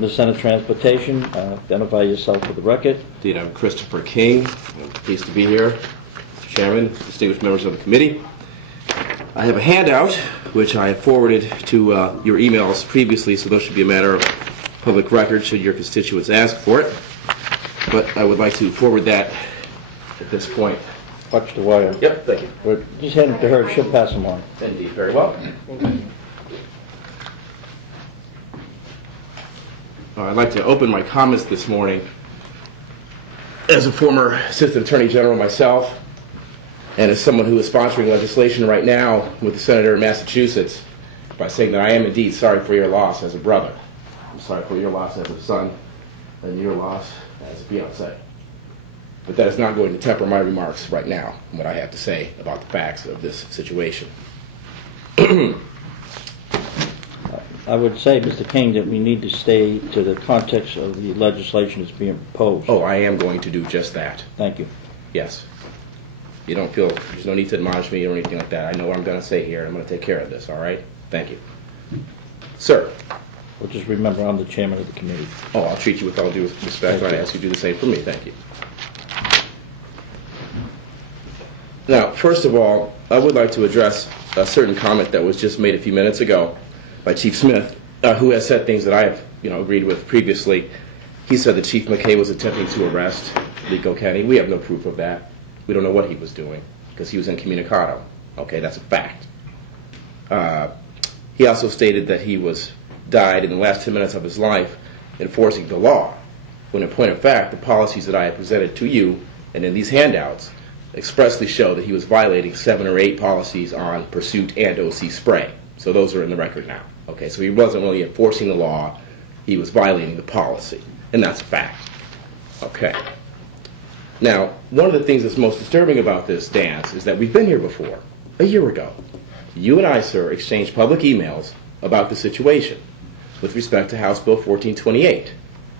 The Senate Transportation, identify yourself for the record. Indeed, I'm Christopher King. I'm pleased to be here. Mr. Chairman, distinguished members of the committee. I have a handout which I have forwarded to your emails previously, so those should be a matter of public record should your constituents ask for it. But I would like to forward that at this point. Watch the wire. Yep, thank you. Just hand it to her, she'll pass them on. Indeed, very well. I'd like to open my comments this morning as a former Assistant Attorney General myself and as someone who is sponsoring legislation right now with the Senator in Massachusetts by saying that I am indeed sorry for your loss as a brother. I'm sorry for your loss as a son and your loss as a fiancé. But that is not going to temper my remarks right now and what I have to say about the facts of this situation. I would say, Mr. King, that we need to stay to the context of the legislation that's being proposed. Oh, I am going to do just that. Thank you. Yes. You don't feel, there's no need to admonish me or anything like that. I know what I'm going to say here, and I'm going to take care of this, all right? Thank you. Sir. Well, just remember, I'm the chairman of the committee. Oh, I'll treat you with all due respect, and I ask you to do the same for me. Thank you. Now, first of all, I would like to address a certain comment that was just made a few minutes ago by Chief Smith, who has said things that I have, agreed with previously. He said that Chief McKay was attempting to arrest Rico Kenny. We have no proof of that. We don't know what he was doing because he was incommunicado. Okay, that's a fact. He also stated that he died in the last 10 minutes of his life enforcing the law, when in point of fact, the policies that I have presented to you and in these handouts expressly show that he was violating 7 or 8 policies on pursuit and OC spray. So those are in the record now. Okay, so he wasn't really enforcing the law, he was violating the policy, and that's a fact. Okay. Now, one of the things that's most disturbing about this dance is that we've been here before, a year ago. You and I, sir, exchanged public emails about the situation with respect to House Bill 1428,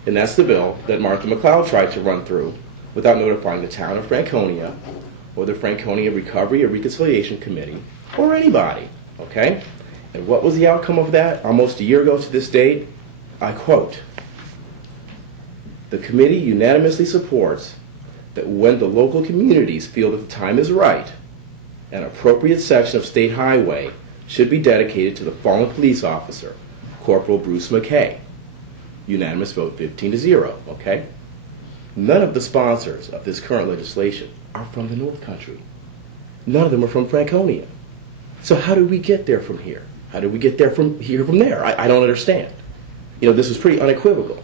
and that's the bill that Martha McLeod tried to run through without notifying the town of Franconia or the Franconia Recovery or Reconciliation Committee or anybody. Okay? And what was the outcome of that? Almost a year ago to this date, I quote, "The committee unanimously supports that when the local communities feel that the time is right, an appropriate section of state highway should be dedicated to the fallen police officer, Corporal Bruce McKay." Unanimous vote 15-0, okay? None of the sponsors of this current legislation are from the North Country. None of them are from Franconia. So how did we get there from here? How did we get there from here from there? I don't understand. This is pretty unequivocal.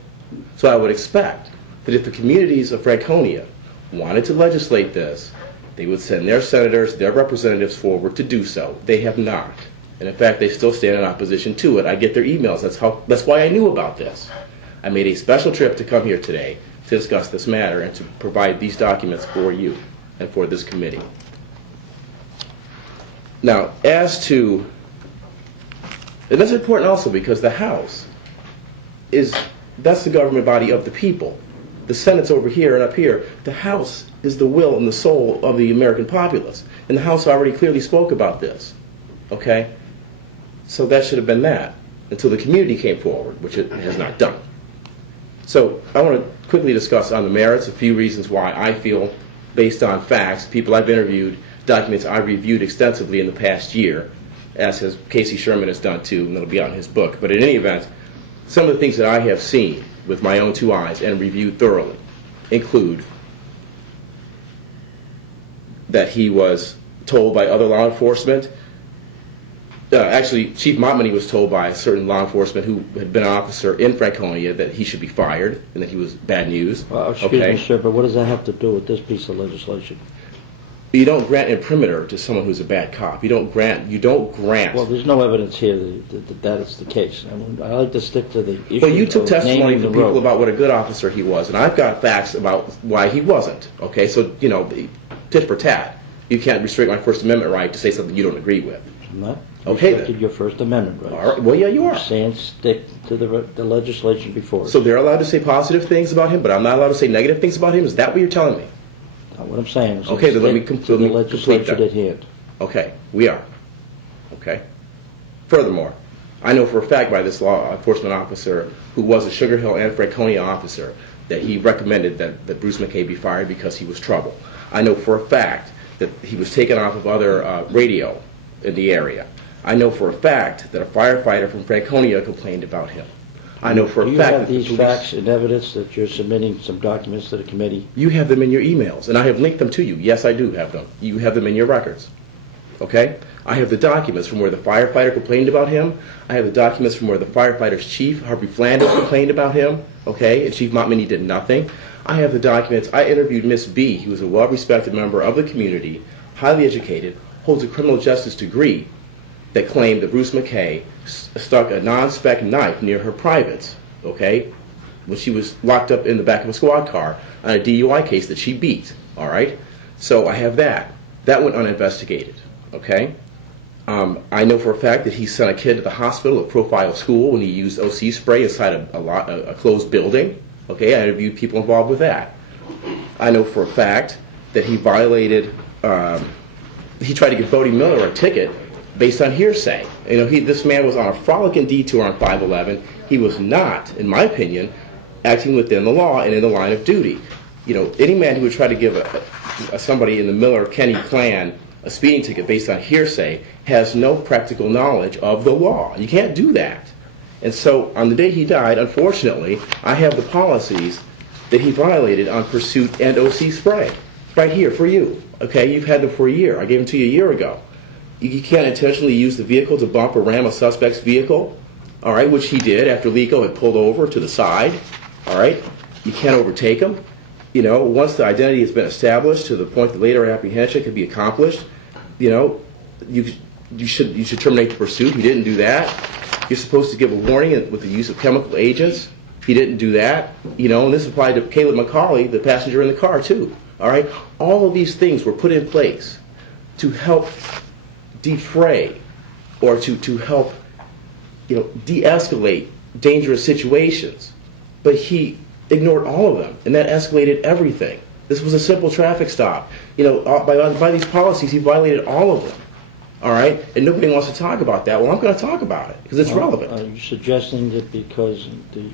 So I would expect that if the communities of Franconia wanted to legislate this, they would send their senators, their representatives forward to do so. They have not. And in fact, they still stand in opposition to it. I get their emails. That's why I knew about this. I made a special trip to come here today to discuss this matter and to provide these documents for you and for this committee. Now, and that's important also because the House that's the government body of the people. The Senate's over here and up here. The House is the will and the soul of the American populace. And the House already clearly spoke about this. Okay? So that should have been that until the community came forward, which it has not done. So I want to quickly discuss on the merits a few reasons why I feel, based on facts, people I've interviewed, documents I've reviewed extensively in the past year, as Casey Sherman has done too, and it'll be out in his book. But in any event, some of the things that I have seen with my own 2 eyes and reviewed thoroughly include that he was told by other law enforcement. Actually, Chief Montminy was told by a certain law enforcement who had been an officer in Franconia that he should be fired and that he was bad news. Well, excuse me, sir, but what does that have to do with this piece of legislation? You don't grant imprimatur to someone who's a bad cop. You don't grant. Well, there's no evidence here that is the case. I like to stick to the issue. Well, you took testimony from people road. about what a good officer he was, and I've got facts about why he wasn't. Okay, so tit for tat. You can't restrict my First Amendment right to say something you don't agree with. I'm not. Okay, then. Your First Amendment rights. All right. Well, yeah, you are. You're saying stick to the legislation before. So they're allowed to say positive things about him, but I'm not allowed to say negative things about him? Is that what you're telling me? Not what I'm saying is okay, then let me complete the legislation at hand. Okay, we are. Okay. Furthermore, I know for a fact by this law enforcement officer, who was a Sugar Hill and Franconia officer, that he recommended that Bruce McKay be fired because he was trouble. I know for a fact that he was taken off of other radio in the area. I know for a fact that a firefighter from Franconia complained about him. I know for a fact that do you have these facts and evidence that you're submitting some documents to the committee? You have them in your emails, and I have linked them to you. Yes, I do have them. You have them in your records. Okay? I have the documents from where the firefighter complained about him. I have the documents from where the firefighter's chief, Harvey Flanders, complained about him. Okay? And Chief Montminy did nothing. I have the documents. I interviewed Miss B, who is a well-respected member of the community, highly educated, holds a criminal justice degree, that claimed that Bruce McKay stuck a non-spec knife near her privates, okay, when she was locked up in the back of a squad car on a DUI case that she beat, all right? So I have that. That went uninvestigated, okay? I know for a fact that he sent a kid to the hospital, a profile school, when he used OC spray inside a closed building, okay? I interviewed people involved with that. I know for a fact that he violated, he tried to give Bodie Miller a ticket based on hearsay. You know, this man was on a frolicking detour on 511. He was not, in my opinion, acting within the law and in the line of duty. You know, any man who would try to give somebody in the Miller-Kenny clan a speeding ticket based on hearsay has no practical knowledge of the law. You can't do that. And so on the day he died, unfortunately, I have the policies that he violated on pursuit and OC spray. Right here for you. Okay, you've had them for a year. I gave them to you a year ago. You can't intentionally use the vehicle to bump or ram a suspect's vehicle, all right, which he did after Lico had pulled over to the side, all right? You can't overtake him. You know, once the identity has been established to the point that later apprehension can be accomplished, you know, you should terminate the pursuit. He didn't do that. You're supposed to give a warning with the use of chemical agents. He didn't do that. You know, and this applied to Caleb McCauley, the passenger in the car, too, all right? All of these things were put in place to help defray or to help, you know, de-escalate dangerous situations. But he ignored all of them, and that escalated everything. This was a simple traffic stop. You know, by these policies, he violated all of them. All right? And nobody wants to talk about that. Well, I'm going to talk about it because it's relevant. Are you suggesting that because the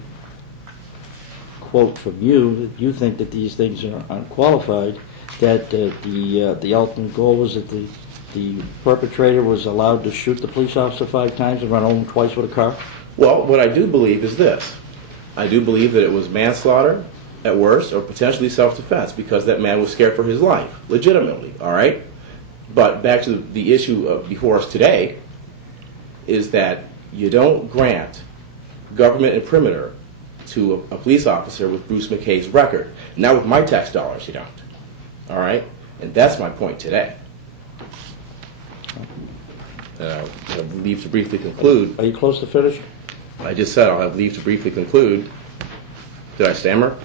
quote from you, that you think that these things are unqualified, that the ultimate goal was that the perpetrator was allowed to shoot the police officer 5 times and run home twice with a car? Well, what I do believe is this. I do believe that it was manslaughter at worst or potentially self-defense because that man was scared for his life, legitimately, all right? But back to the issue before us today is that you don't grant government imprimatur to a police officer with Bruce McKay's record. Not with my tax dollars, you don't, all right? And that's my point today. I'll have leave to briefly conclude. Are you close to finish? I just said I'll have leave to briefly conclude. Did I stammer?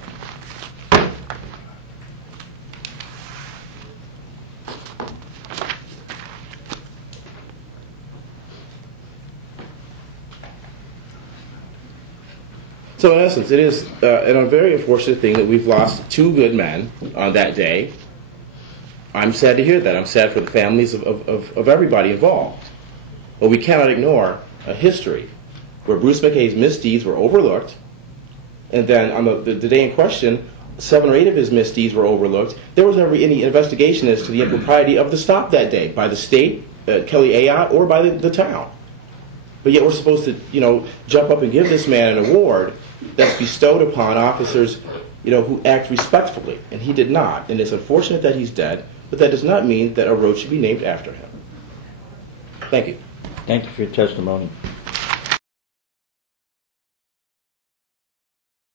So in essence, it is a very unfortunate thing that we've lost 2 good men on that day. I'm sad to hear that. I'm sad for the families of everybody involved. But we cannot ignore a history where Bruce McKay's misdeeds were overlooked, and then on the day in question, 7 or 8 of his misdeeds were overlooked. There was never any investigation as to the impropriety of the stop that day by the state, Kelly Ayotte, or by the town. But yet we're supposed to, you know, jump up and give this man an award that's bestowed upon officers, you know, who act respectfully, and he did not. And it's unfortunate that he's dead, but that does not mean that a road should be named after him. Thank you. Thank you for your testimony.